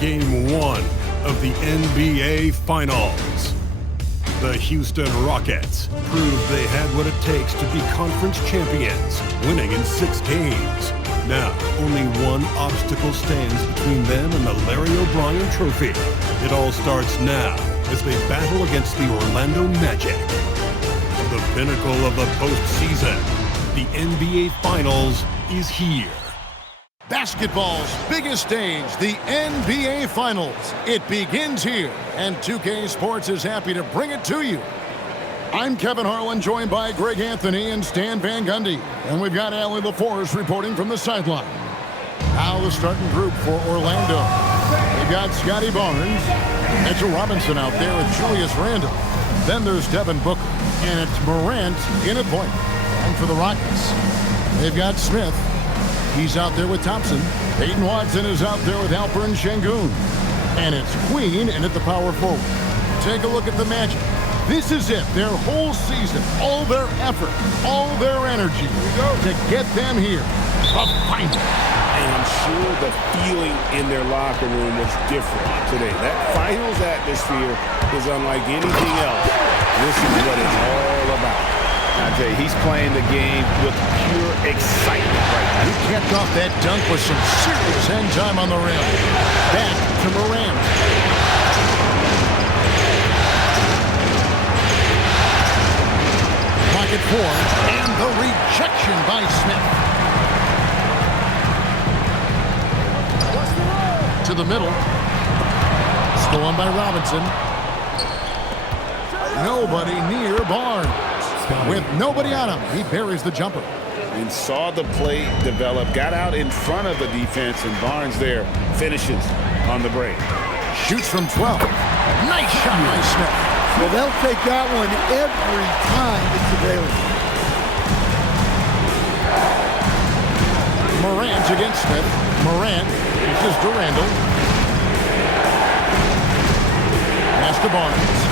Game 1 of the NBA Finals. The Houston Rockets proved they had what it takes to be conference champions, winning in 6 games. Now, only one obstacle stands between them and the Larry O'Brien Trophy. It all starts now as they battle against the Orlando Magic. The pinnacle of the postseason, the NBA Finals, is here. Basketball's biggest stage, the NBA Finals. It begins here, and 2K Sports is happy to bring it to you. I'm Kevin Harlan, joined by Greg Anthony and Stan Van Gundy. And we've got Allie LaForce reporting from the sideline. Now the starting group for Orlando. They've got Scotty Barnes, Mitchell Robinson out there with Julius Randle. Then there's Devin Booker, and it's Morant in at point. And for the Rockets, they've got Smith. He's out there with Thompson. Peyton Watson is out there with Alperen Sengun. And it's Queen in at the power forward. Take a look at the Magic. This is it, their whole season, all their effort, all their energy to get them here. The final. And I'm sure the feeling in their locker room was different today. That finals atmosphere is unlike anything else. This is what it's all about. I tell you, he's playing the game with pure excitement right now. He kept off that dunk with some serious end time on the rim. Back to Morant. Pocket 4, and the rejection by Smith. To the middle. Stolen by Robinson. Nobody near Barnes. With nobody on him, he buries the jumper. And saw the play develop, got out in front of the defense, and Barnes there finishes on the break. Shoots from 12. Nice shot by Smith. Well, they'll take that one every time it's available. Morant against Smith. Morant reaches to Randle. Pass to Barnes.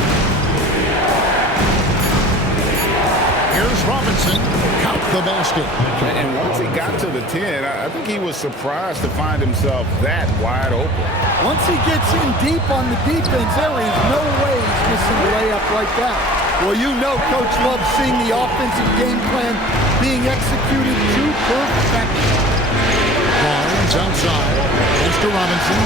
Here's Robinson. Count the basket. And once he got to the 10, I think he was surprised to find himself that wide open. Once he gets in deep on the defense, there is no way he's missing a layup like that. Well, you know Coach loves seeing the offensive game plan being executed to perfection. Barnes outside. Mr. Robinson.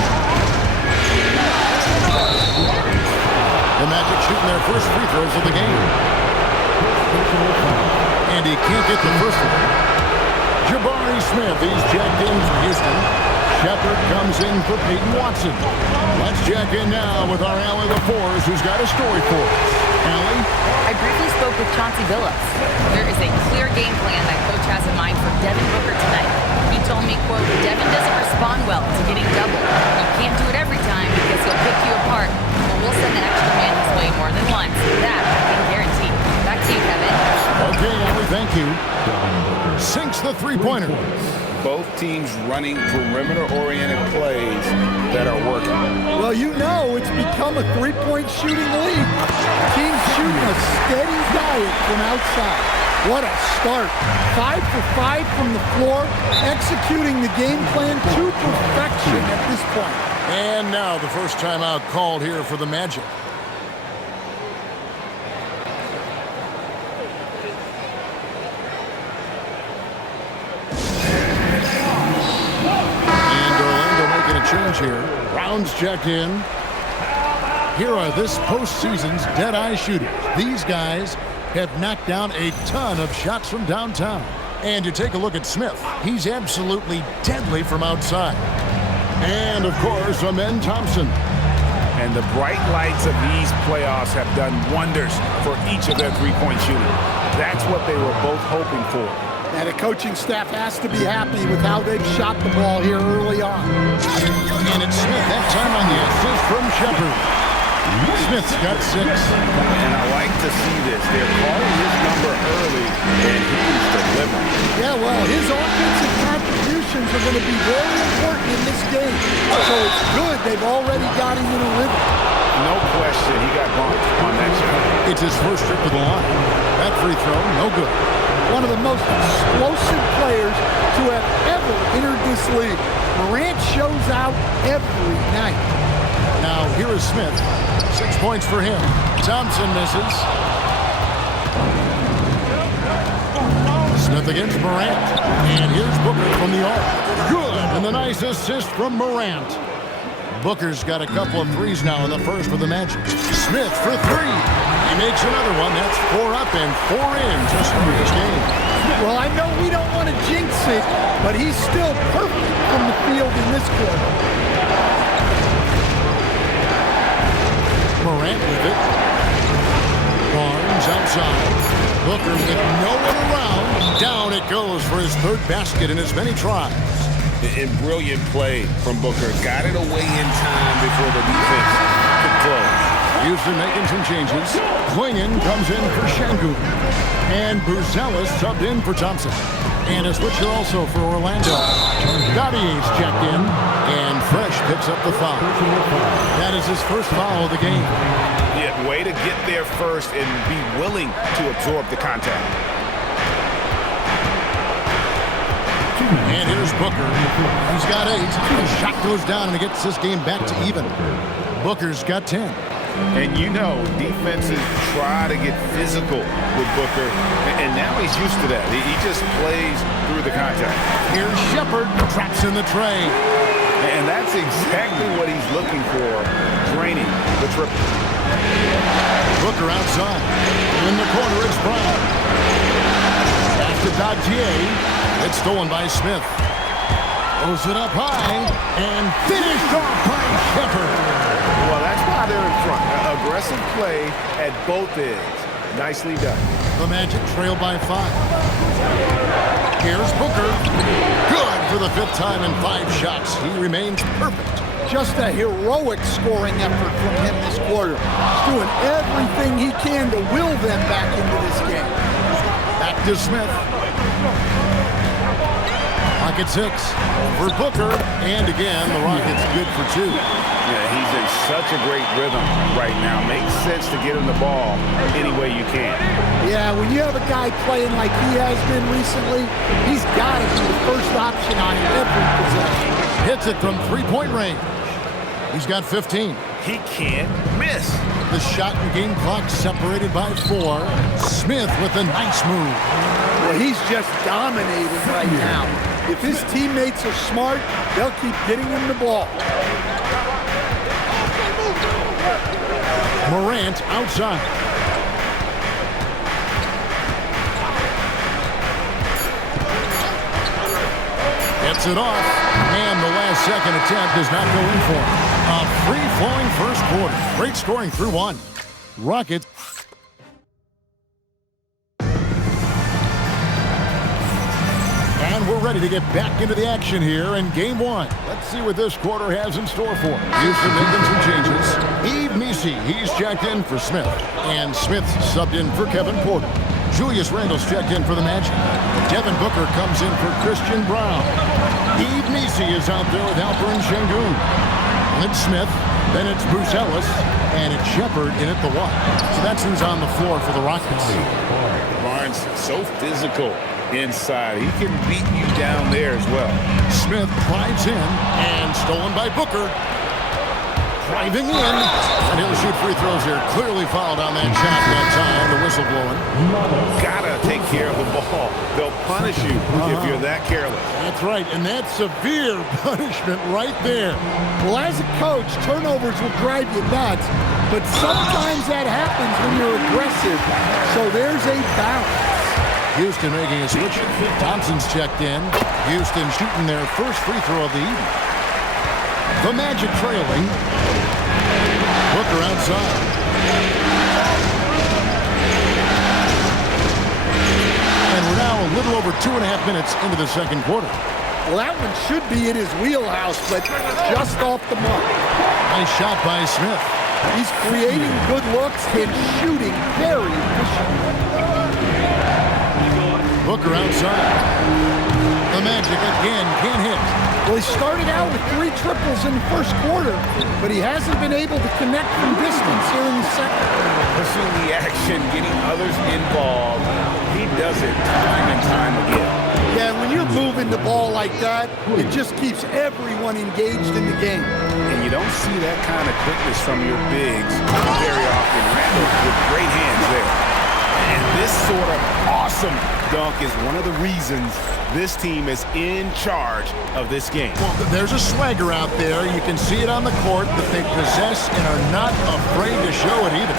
The Magic shooting their first free throws of the game. And he can't get the first one. Jabari Smith, he's checked in for Houston. Shepard comes in for Peyton Watson. Let's check in now with our Allie LaForce, who's got a story for us. Allie? I briefly spoke with Chauncey Billups. There is a clear game plan that Coach has in mind for Devin Booker tonight. He told me, quote, Devin doesn't respond well to getting doubled. You can't do it every time because he'll pick you apart. But we'll send an extra man his way more than once. That I can guarantee. Back to you, Kevin. Okay, Allie, thank you. Sinks the three-pointer. Both teams running perimeter-oriented plays that are working. Well, you know it's become a three-point shooting league. Teams shooting a steady diet from outside. What a start. 5 for 5 from the floor, executing the game plan to perfection at this point. And now the first timeout called here for the Magic. Change here. Rounds checked in. Here are this postseason's dead-eye shooters. These guys have knocked down a ton of shots from downtown. And you take a look at Smith. He's absolutely deadly from outside. And, of course, Amen Thompson. And the bright lights of these playoffs have done wonders for each of their three-point shooting. That's what they were both hoping for. And the coaching staff has to be happy with how they've shot the ball here early on. And it's Smith, that time on the assist from Shepard. Smith's got 6. And I like to see this. They're calling his number early, and he's delivering. Yeah, well, his offensive contributions are going to be very important in this game. So it's good they've already got him in a rhythm. No question, he got bumped on that shot. It's his first trip to the line. That free throw, no good. One of the most explosive players to have ever entered this league. Morant shows out every night. Now here is Smith. 6 points for him. Thompson misses. Smith against Morant. And here's Booker from the arc. Good. And the nice assist from Morant. Booker's got a couple of threes now in the first for the Magic. Smith for three. He makes another one. That's 4 up and 4 in just for this game. Well, I know we don't want to jinx it, but he's still perfect from the field in this quarter. Morant with it. Barnes outside. Booker with no one around. Down it goes for his third basket in as many tries. And brilliant play from Booker. Got it away in time before the defense could close. Houston making some changes. Klingon comes in for Şengün. And Buzelis subbed in for Thompson. And a switcher also for Orlando. Xavier's checked in. And Fresh picks up the foul. That is his first foul of the game. Yeah, way to get there first and be willing to absorb the contact. And here's Booker. He's got 8. The shot goes down and he gets this game back to even. Booker's got 10. And you know, defenses try to get physical with Booker, and now he's used to that. He just plays through the contact. Here's Shepherd, traps in the tray. And that's exactly what he's looking for, draining the triple. Booker outside. In the corner, it's Brown. Pass to Dadier. It's stolen by Smith. Throws it up high and finished off by Shepherd. Well, that's why they're in front. Aggressive play at both ends. Nicely done. The Magic trail by 5. Here's Booker. Good for the 5th time in 5 shots. He remains perfect. Just a heroic scoring effort from him this quarter. He's doing everything he can to will them back into this game. Back to Smith. Rockets 6 for Booker. And again, the Rockets good for 2. Yeah, he's in such a great rhythm right now. Makes sense to get him the ball any way you can. Yeah, when you have a guy playing like he has been recently, he's got to be the first option on every possession. Hits it from 3-point range. He's got 15. He can't miss. The shot and game clock separated by 4. Smith with a nice move. Well, he's just dominating right now. If his teammates are smart, they'll keep getting him the ball. Morant outside. Gets it off. And the last second attempt does not go in for him. A free-flowing first quarter. Great scoring through 1. Rockets. And we're ready to get back into the action here in Game 1. Let's see what this quarter has in store for us. Houston making some changes. Yves Missi, he's checked in for Smith. And Smith's subbed in for Kevin Porter. Julius Randle's checked in for the Magic. Devin Booker comes in for Christian Brown. Yves Missi is out there with Alperen Şengün. And it's Smith. Then it's Buzelis. And it's Shepherd in at the 1. So that's who's on the floor for the Rockets. Barnes, so physical inside. He can beat you down there as well. Smith drives in and stolen by Booker. Driving in. And he'll shoot free throws here. Clearly fouled on that shot that time. The whistle blowing. Gotta take care of the ball. They'll punish you if you're that careless. That's right. And that's severe punishment right there. Well, as a coach, turnovers will drive you nuts, but sometimes that happens when you're aggressive. So there's a bounce. Houston making a switch. Thompson's checked in. Houston shooting their first free throw of the evening. The Magic trailing. Booker outside. And we're now a little over 2.5 minutes into the second quarter. Well, that one should be in his wheelhouse, but just off the mark. Nice shot by Smith. He's creating good looks and shooting very efficiently. Booker outside. The Magic again can't hit. Well, he started out with 3 triples in the first quarter, but he hasn't been able to connect from distance here in the second. Pushing the action, getting others involved. He does it time and time again. Yeah, when you're moving scoring the ball like that, it just keeps everyone engaged in the game. And you don't see that kind of quickness from your bigs very often. Randall with great hands there. And this sort of awesome dunk is one of the reasons this team is in charge of this game. Well, there's a swagger out there. You can see it on the court that they possess and are not afraid to show it either.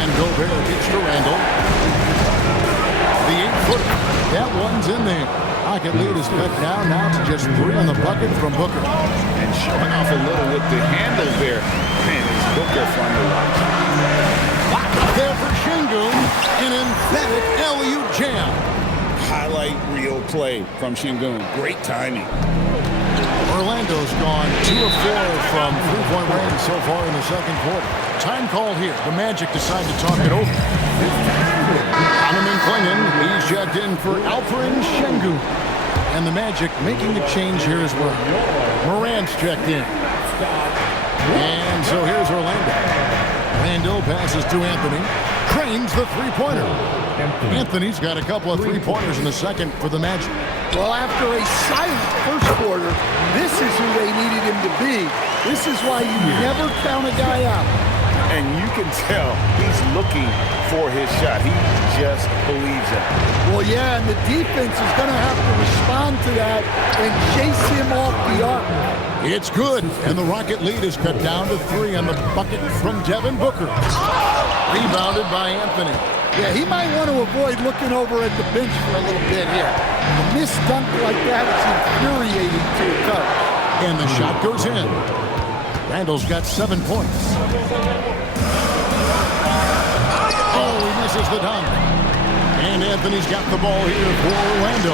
And Gobert gets to Randall. The 8-footer. That one's in there. Pocket lead is cut down now to just 3 on the bucket from Booker. And showing off a little with the handle there. Man, is Booker fun to watch. There for Şengün, an emphatic LU jam. Highlight reel play from Şengün. Great timing. Orlando's gone 2 of 4 from three-point range so far in the second quarter. Time called here. The Magic decide to talk it over. Hanneman Klingon, he's checked in for Alperen Şengün. And the Magic making a change here as well. Morant's checked in. And so here's Orlando. Randall passes to Anthony. Cranes the three-pointer. Anthony's got a couple of three-pointers in the second for the Magic. Well, after a silent first quarter, this is who they needed him to be. This is why you never count a guy out. And you can tell he's looking for his shot. He just believes it. Well, yeah, and the defense is going to have to respond to that and chase him off the arc. It's good, and the Rocket lead is cut down to 3 on the bucket from Devin Booker. Rebounded by Anthony. Yeah, he might want to avoid looking over at the bench for a little bit here. A missed dunk like that is infuriating to a coach. And the shot goes in. Randall's got 7 points. Oh, he misses the dunk. And Anthony's got the ball here for Orlando.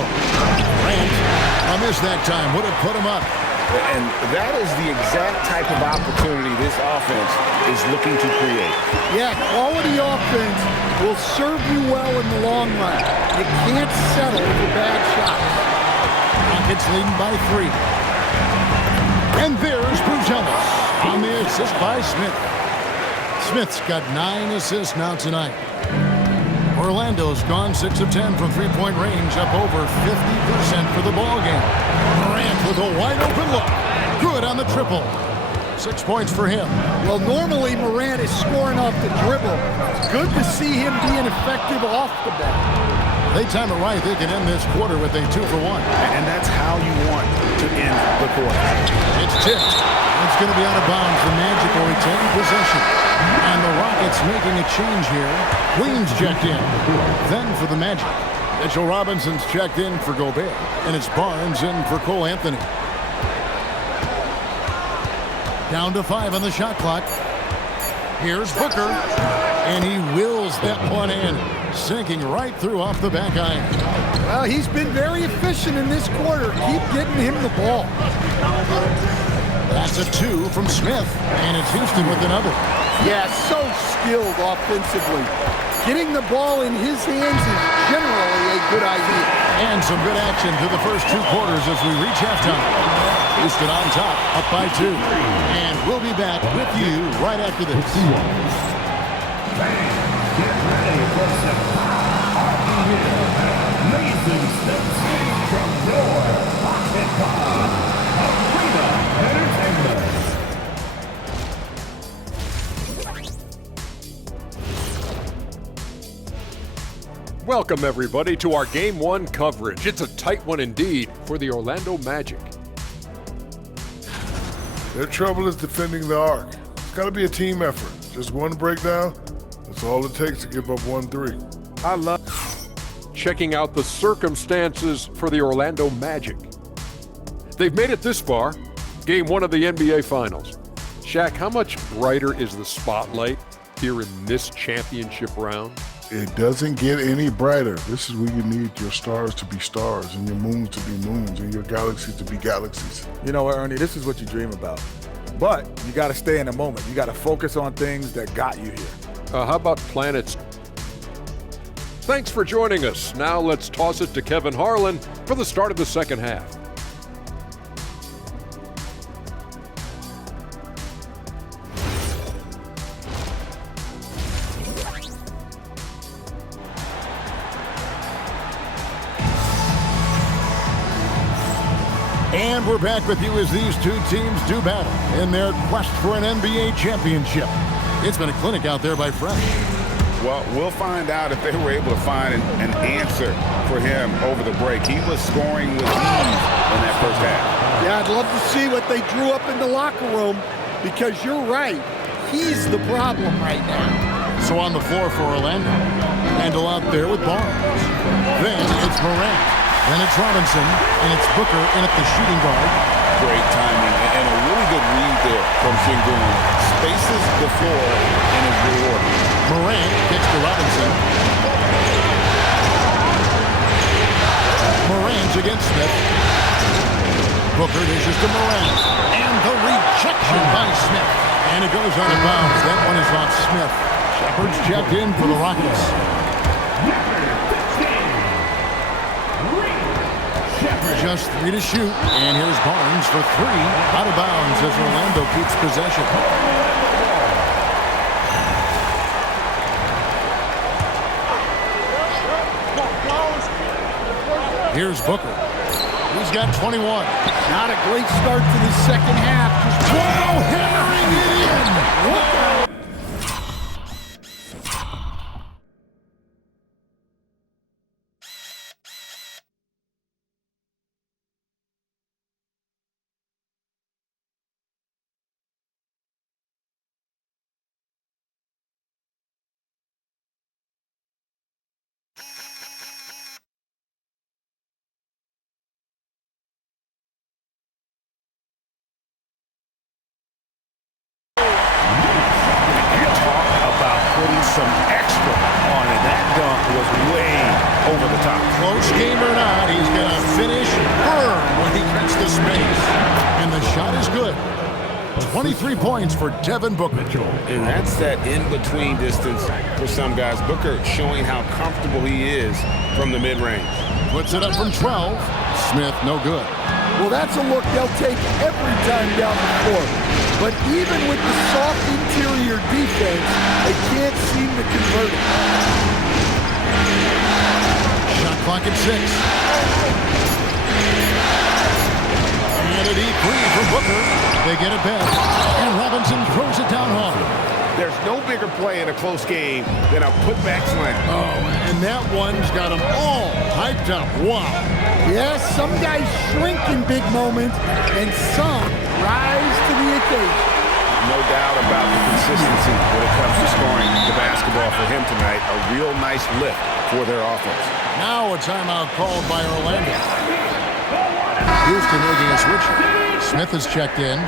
Grant, a miss that time, would have put him up. And that is the exact type of opportunity this offense is looking to create. Yeah, quality offense will serve you well in the long run. You can't settle for bad shots. Rockets leading by 3. And there's Brugelis on the assist by Smith. Smith's got 9 assists now tonight. Orlando's gone 6 of 10 from three-point range, up over 50% for the ball game. Morant with a wide-open look. Good on the triple. 6 points for him. Well, normally Morant is scoring off the dribble. It's good to see him being effective off the ball. They time it right. They can end this quarter with a 2 for 1. And that's how you want to end the quarter. It's tipped. It's going to be out of bounds. The Magic will retain possession. And the Rockets making a change here. Queens checked in. Then for the Magic, Mitchell Robinson's checked in for Gobert. And it's Barnes in for Cole Anthony. Down to 5 on the shot clock. Here's Booker. And he wills that one in. Sinking right through off the back iron. Well, he's been very efficient in this quarter. Keep getting him the ball. That's a 2 from Smith. And it's Houston with another. Yeah, so skilled offensively. Getting the ball in his hands is generally a good idea. And some good action through the first 2 quarters as we reach halftime. Houston on top, up by 2. And we'll be back with you right after this. Fans, get ready for some amazing steps from your pocket pod. Arena Entertainment. Welcome, everybody, to our Game 1 coverage. It's a tight one indeed for the Orlando Magic. Their trouble is defending the arc. It's got to be a team effort. Just one breakdown, that's all it takes to give up 1 3. I love checking out the circumstances for the Orlando Magic. They've made it this far, Game 1 of the NBA Finals. Shaq, how much brighter is the spotlight here in this championship round? It doesn't get any brighter. This is where you need your stars to be stars and your moons to be moons and your galaxies to be galaxies. You know what, Ernie, this is what you dream about. But you got to stay in the moment. You got to focus on things that got you here. How about planets? Thanks for joining us. Now let's toss it to Kevin Harlan for the start of the second half. And we're back with you as these two teams do battle in their quest for an NBA championship. It's been a clinic out there by Fresh. Well, we'll find out if they were able to find an answer for him over the break. He was scoring with ease in that first half. Yeah, I'd love to see what they drew up in the locker room because you're right. He's the problem right now. So on the floor for Orlando. Handle out there with Barnes. Then it's Morant. Then it's Robinson. And it's Booker in at the shooting guard. Great timing and a really good read there from Şengün. Spaces the floor and is rewarded. Morant kicks to Robinson. Morant against Smith. Booker dishes to Morant. And the rejection by Smith. And it goes out of bounds. That one is off Smith. Shepard's checked in for the Rockets. Just 3 to shoot. And here's Barnes for 3. Out of bounds as Orlando keeps possession. Here's Booker. He's got 21. Not a great start to the second half. Just hammering it in. Some extra on it. That dunk was way over the top. Close game or not, he's going to finish firm when he gets the space. And the shot is good. 23 points for Devin Booker. And that's that in-between distance for some guys. Booker showing how comfortable he is from the mid-range. Puts it up from 12. Smith, no good. Well, that's a look they'll take every time down the floor. But even with the soft interior defense, they can't seem to convert it. Shot clock at 6. And a deep three for Booker. They get it back. And Robinson throws it down hard. There's no bigger play in a close game than a putback slam. Oh, and that one's got them all hyped up. Wow. Yes, some guys shrink in big moments, and some rise to the occasion. No doubt about the consistency when it comes to scoring the basketball for him tonight. A real nice lift for their offense. Now a timeout called by Orlando. Houston making a switch. Smith has checked in.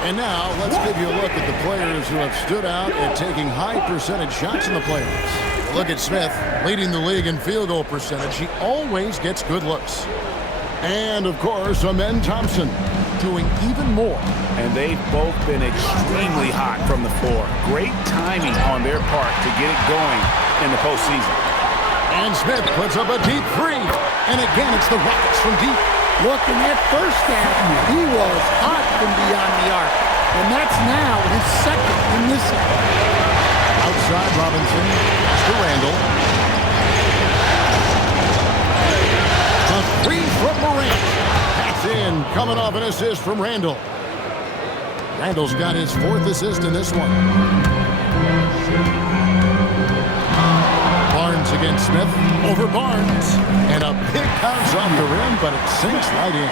And now let's give you a look at the players who have stood out at taking high percentage shots in the playoffs. Look at Smith, leading the league in field goal percentage. He always gets good looks. And, of course, Amen Thompson doing even more. And they've both been extremely hot from the floor. Great timing on their part to get it going in the postseason. And Smith puts up a deep three. And again, it's the Rockets from deep. Look, in that first half, he was hot from beyond the arc. And that's now his second in this half. Outside Robinson to Randall. A three from Morant. That's in, coming off an assist from Randall. Randall's got his 4th assist in this one. Barnes against Smith. Over Barnes. And a big bounce off the rim, but it sinks right in.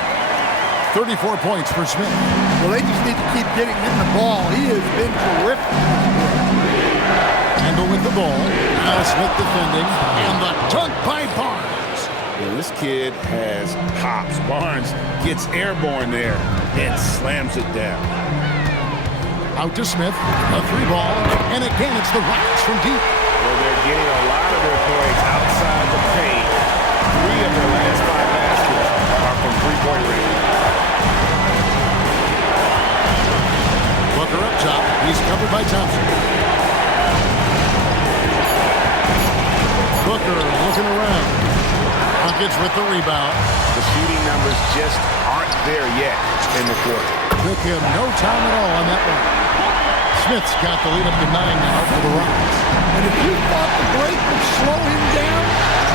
34 points for Smith. Well, they just need to keep getting him the ball. He has been terrific. Randall with the ball. Now Smith defending. And the dunk by Barnes. And this kid has hops. Barnes gets airborne there and slams it down. Out to Smith. A 3-ball. And again, it's the Rockets from deep. Well, they're getting a lot of their points outside the paint. 3 of their last 5 baskets are from three-point range. Booker up top. He's covered by Thompson. Booker looking around. Rockets with the rebound. The shooting numbers just aren't there yet in the quarter. Took him no time at all on that one. Smith's got the lead up to 9 now for the Rockets. And if you thought the break would slow him down,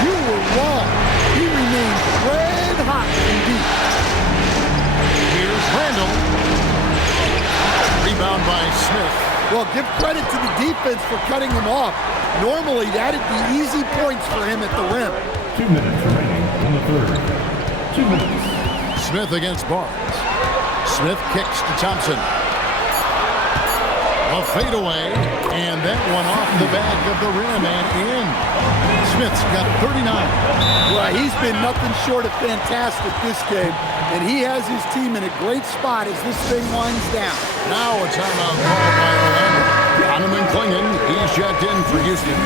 you were wrong. He remains red hot from deep. Well, give credit to the defense for cutting him off. Normally, that'd be easy points for him at the rim. 2 minutes remaining in the third. 2 minutes. Smith against Barnes. Smith kicks to Thompson. A fadeaway, and that one off the back of the rim and in. Smith's got 39. Well, he's been nothing short of fantastic this game, and he has his team in a great spot as this thing winds down. Now a timeout called by Orlando. Donovan Clingan, he's checked in for Houston.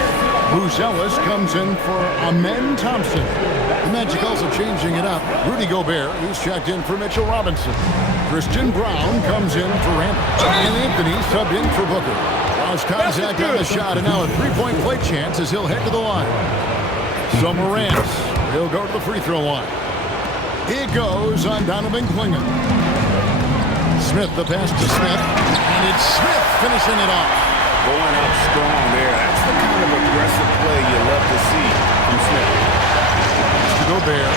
Bruce Ellis comes in for Amen Thompson. The Magic also changing it up. Rudy Gobert, he's checked in for Mitchell Robinson. Christian Brown comes in for Randall. And Anthony subbed in for Booker. Cross contact on the shot, and now a three-point play chance as he'll head to the line. So Morant, he'll go to the free throw line. It goes on Donovan Clingan. Smith, the pass to Smith, and it's Smith finishing it off. Going up strong there. That's the kind of aggressive play you love to see from Smith. To Gobert.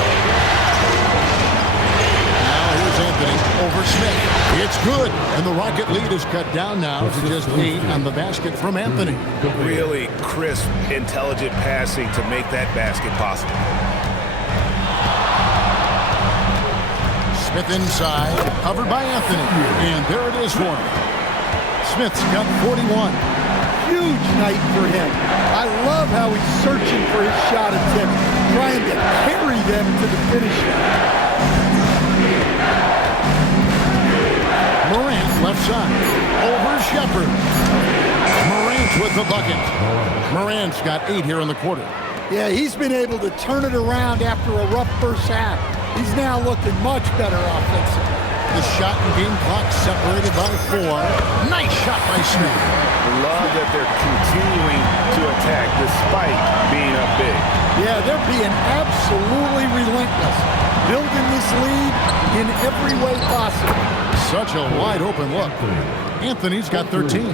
Now here's Anthony over Smith. It's good, and the Rocket lead is cut down now to just 8 on the basket from Anthony. Really crisp, intelligent passing to make that basket possible. Smith inside, covered by Anthony, and there it is for him. Smith's got 41. Huge night for him. I love how he's searching for his shot attempt, trying to carry them to the finish line. Morant left side, over Shepherd. Morant with the bucket. Morant's got 8 here in the quarter. Yeah, he's been able to turn it around after a rough first half. He's now looking much better offensively. The shot and game clock separated by 4. Nice shot by Smith. Love that they're continuing to attack despite being up big. Yeah, they're being absolutely relentless, building this lead in every way possible. Such a wide open look. Anthony's got 13.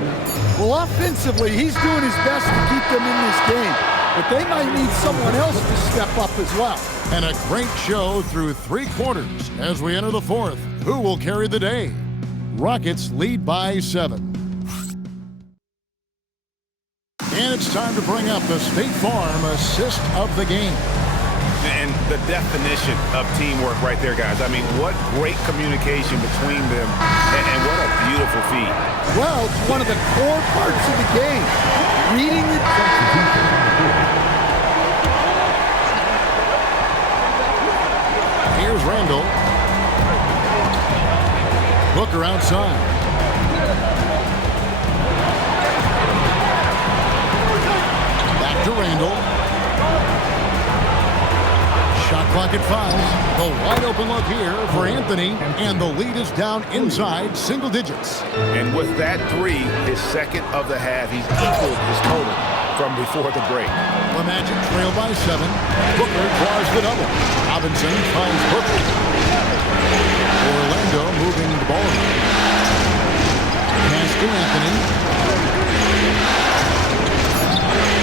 Well, offensively, he's doing his best to keep them in this game, but they might need someone else to step up as well. And a great show through 3 quarters as we enter the 4th. Who will carry the day? Rockets lead by 7. And it's time to bring up the State Farm assist of the game. And the definition of teamwork right there, guys. I mean, what great communication between them, and what a beautiful feat. Well, it's one of the core parts of the game. Reading it. Here's Randall. Booker outside. Back to Randall. Shot clock at 5. The wide open look here for Anthony, and the lead is down inside single digits. And with that 3, his second of the half, he's equaled his total from before the break. The Magic trail by 7. Booker draws the double. Robinson finds Booker. Orlando moving the ball. Pass to Anthony.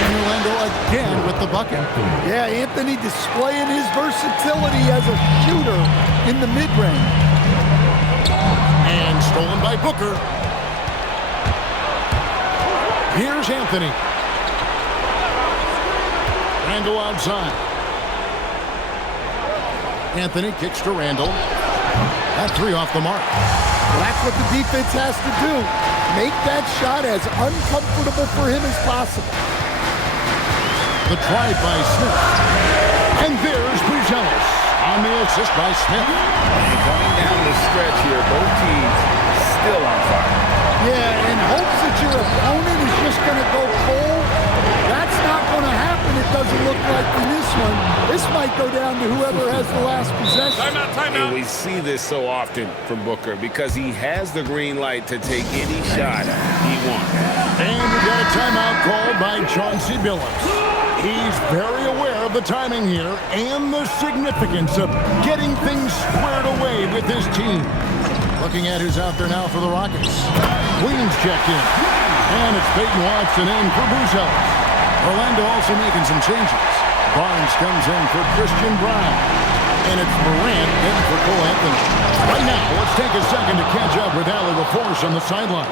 And Orlando again with the bucket. Yeah, Anthony displaying his versatility as a shooter in the mid-range. And stolen by Booker. Here's Anthony. Randall outside. Anthony kicks to Randall. That 3 off the mark. Well, that's what the defense has to do. Make that shot as uncomfortable for him as possible. The drive by Smith. And there's Buzelis on the assist by Smith. And coming down the stretch here, both teams still on fire. Yeah, and hopes that your opponent is just going to go cold. That's not going to happen, it doesn't look like in this one. This might go down to whoever has the last possession. And we see this so often from Booker because he has the green light to take any shot he wants. And we got a timeout called by Chauncey Billups. He's very aware of the timing here and the significance of getting things squared away with his team. Looking at who's out there now for the Rockets. Queens checked in. And it's Peyton Watson in for Buzelis. Orlando also making some changes. Barnes comes in for Christian Brown. And it's Morant in for Cole Anthony. Right now, let's take a second to catch up with Allie LaForce on the sidelines.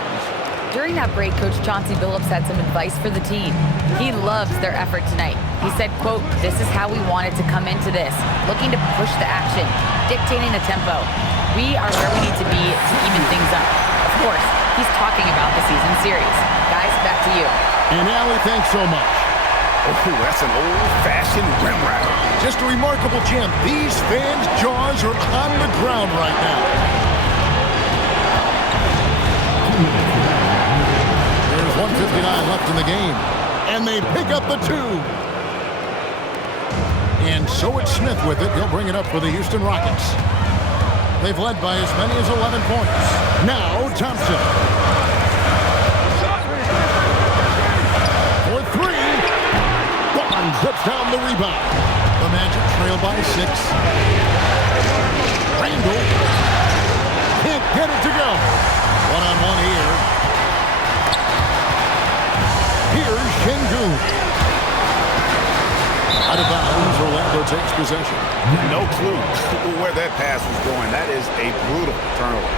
During that break, Coach Chauncey Billups had some advice for the team. He loves their effort tonight. He said, quote, "This is how we wanted to come into this, looking to push the action, dictating the tempo. We are where we need to be to even things up." Of course, he's talking about the season series. Guys, back to you. And Allie, thanks so much. Oh, that's an old-fashioned rim ratter. Just a remarkable gem. These fans' jaws are on the ground right now. There's 1:59 left in the game. And they pick up the 2. And so it's Smith with it. He'll bring it up for the Houston Rockets. They've led by as many as 11 points. Now Thompson. For 3. Barnes zips down the rebound. The Magic trail by 6. Randall can't get it to go. One-on-one here. Here's Şengün. Out of bounds, Orlando takes possession. No clue where that pass was going. That is a brutal turnover.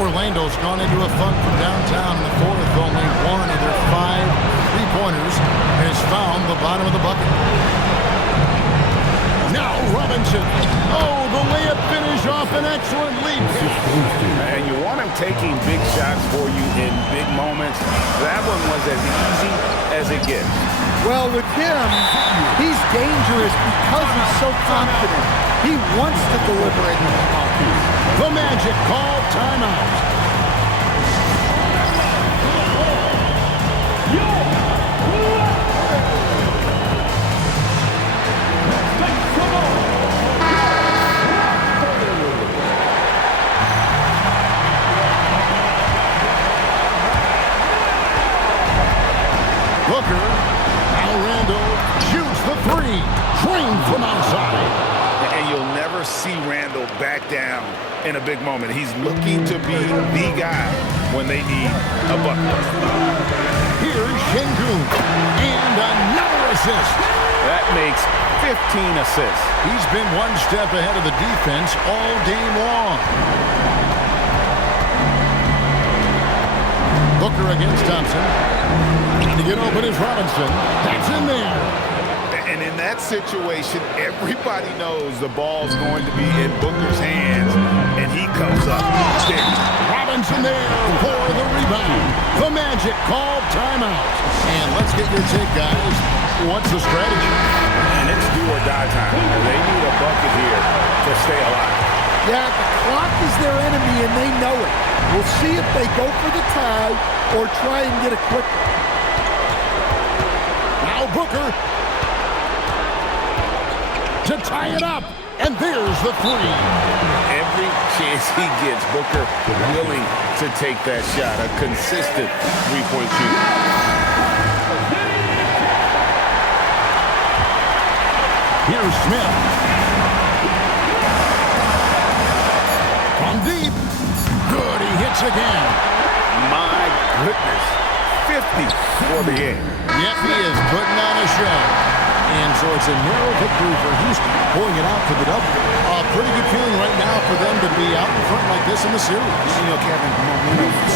Orlando's gone into a funk from downtown in the 4th. Only one of their 5 3-pointers has found the bottom of the bucket. Now Robinson. Oh, the layup finish off an excellent lead. And you want him taking big shots for you in big moments. That one was as easy as it gets. Well, with him, he's dangerous because he's so confident. He wants to deliver it. The Magic call timeout. Booker. Now Randall shoots the 3. Drained from outside. And you'll never see Randall back down in a big moment. He's looking to be the guy when they need a bucket. Here's Şengün. And another assist. That makes 15 assists. He's been one step ahead of the defense all game long. Booker against Thompson. To get open is Robinson. That's in there. And in that situation, everybody knows the ball's going to be in Booker's hands, and he comes up big. Robinson there for the rebound. The Magic called timeout. And let's get your take, guys. What's the strategy? And it's do or die time. They need a bucket here to stay alive. Yeah, the clock is their enemy, and they know it. We'll see if they go for the tie or try and get a quick one. Now Booker to tie it up, and there's the 3. Every chance he gets, Booker willing to take that shot. A consistent three-point shooter. Here's Smith. From deep. Good, he hits again. My goodness. 50 for the game. Yep, he is putting on a show. And so it's a narrow victory for Houston, pulling it out for the double. A pretty good feeling right now for them to be out in front like this in the series. You know, Kevin, momentum is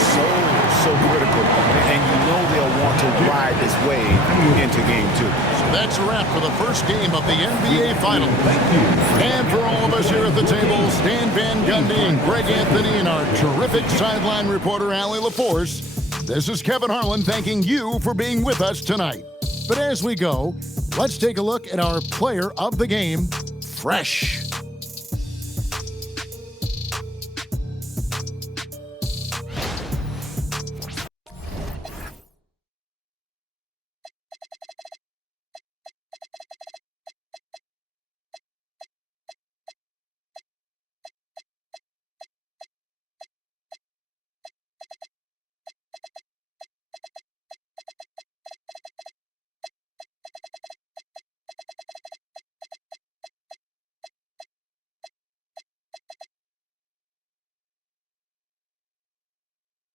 so critical. And you know they'll want to ride this wave into game 2. So that's a wrap for the first game of the NBA Finals. And for all of us here at the table, Stan Van Gundy and Greg Anthony and our terrific sideline reporter, Allie LaForce, this is Kevin Harlan thanking you for being with us tonight. But as we go, let's take a look at our player of the game, Fresh.